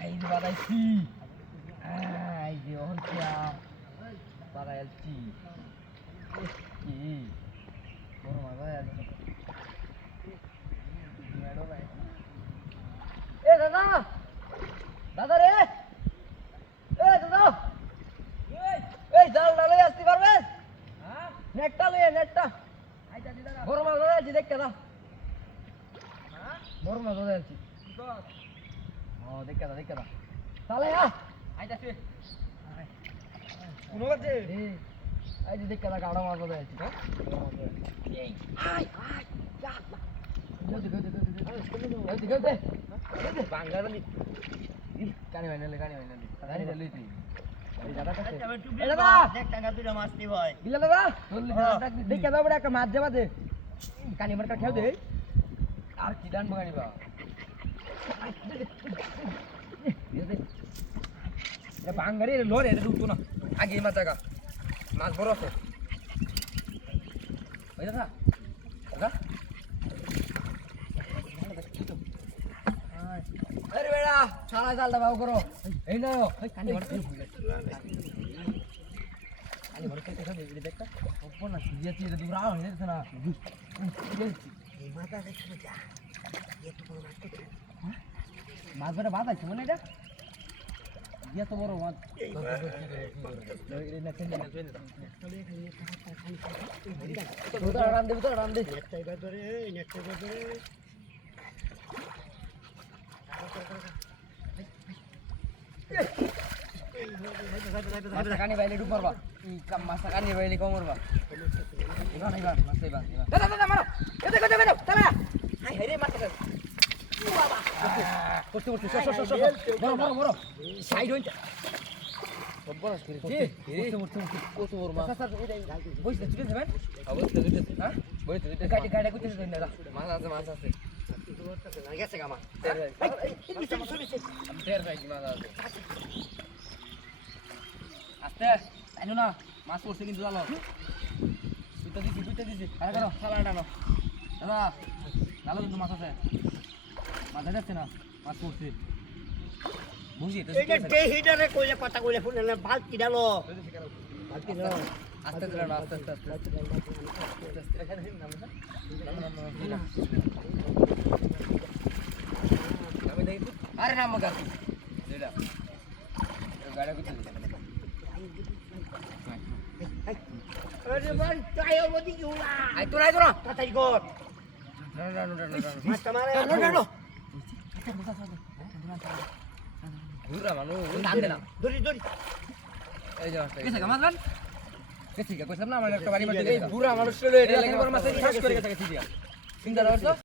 Ai বাড়াইছি ai যে হরকিয়া বাড়াইছি কি বড় মাছ আছে মেড়ো ভাই এ দাদা দাদা রে এ দাদা এই জাল ডালে আসতে পারবেন হ্যাঁ নেটটা লয়ে নেটটা আইতা দি দাদা বড় মাছ আছে দেখ দাদা হ্যাঁ বড় মাছ আছে ও দেখ দাদা তাহলে আইতাছি কোন বাজে এই যে দেখ দাদা গাড়া মাছ আছে হ্যাঁ এই আই আই যা গেতে বাঙ্গালি কানি বাইনালে কানি লইছি এই দাদা কাছে এই দাদা দেখ টাকা দুইটা মাছ নি ভাই বিলা দাদা দেখ দাদা বড় একটা মাছ যাবা দে কানি মারকা খেও দে আর কি ডান বাগানি বা এটা বাঙ্গারি লরে এটা উঠতো না আগে মাছ জায়গা মাছ বড় আছে ওই দাদা দাদা আরে বেড়া ছাড়া জালটা বাবু করো এই নাও কানি মারতে কানি মারতে দেখা দে এটা দেখটা ওপর না সিজিয়াছি এটা দূর আও হইছে না এই মাথা দেখছ যা এত বড় মাছ তো মাছ বড় বাদ আছে মনে এটা ইয়া তো বড় মাছ রাম দে একটা এবার ধরে একটা এবার ধরে কানি বাইলে ডুব মারবা মাছ কানি বাইলে কম মারবা এবার মাছ এবার দাদা দাদা মারো এতে কত বেরো চলে হাই হাই রে মাছ বাবা করতে বড় সাইড হইতা বড় করে কত বড় মাছ স্যার বইতে তুই যাবেন অবশ্যই তুই হ্যাঁ বইতে তুই কাটি করতে দেন দাদা মাছ আছে গেছে গামা তের ভাই মাছ আছে আস্তে আইনো না মাছ পড়ছে কিন্তু জালো দুইটা দিছি আরে করো সালাটা নাও দাদা জালো কিন্তু মাছ আছে মাছ যাচ্ছে না মাছ পড়ছে বুঝি তো এটা কে হিটারে কইলে কথা কইলে ফুলে না বালতি ডালো আস্তে দাঁড়ানো আস্তে আমি দেখি আরে নাম গাছি এটা গাড়ি করতে আরে ভাই চাইও বদি কিউলা আই তো নাই তো না তাড়াতাড়ি কর না মাছ মারে না ঘুরা মানু নাম দে না দড়ি এই যে কেসে কামাল বান কেসে কইছাম না আমার একটা বাড়ি মধ্যে ঘুরা মানুষ চলে এটা লাগে বড় মাছ শ্বাস করে গেছে চিন্তা করছো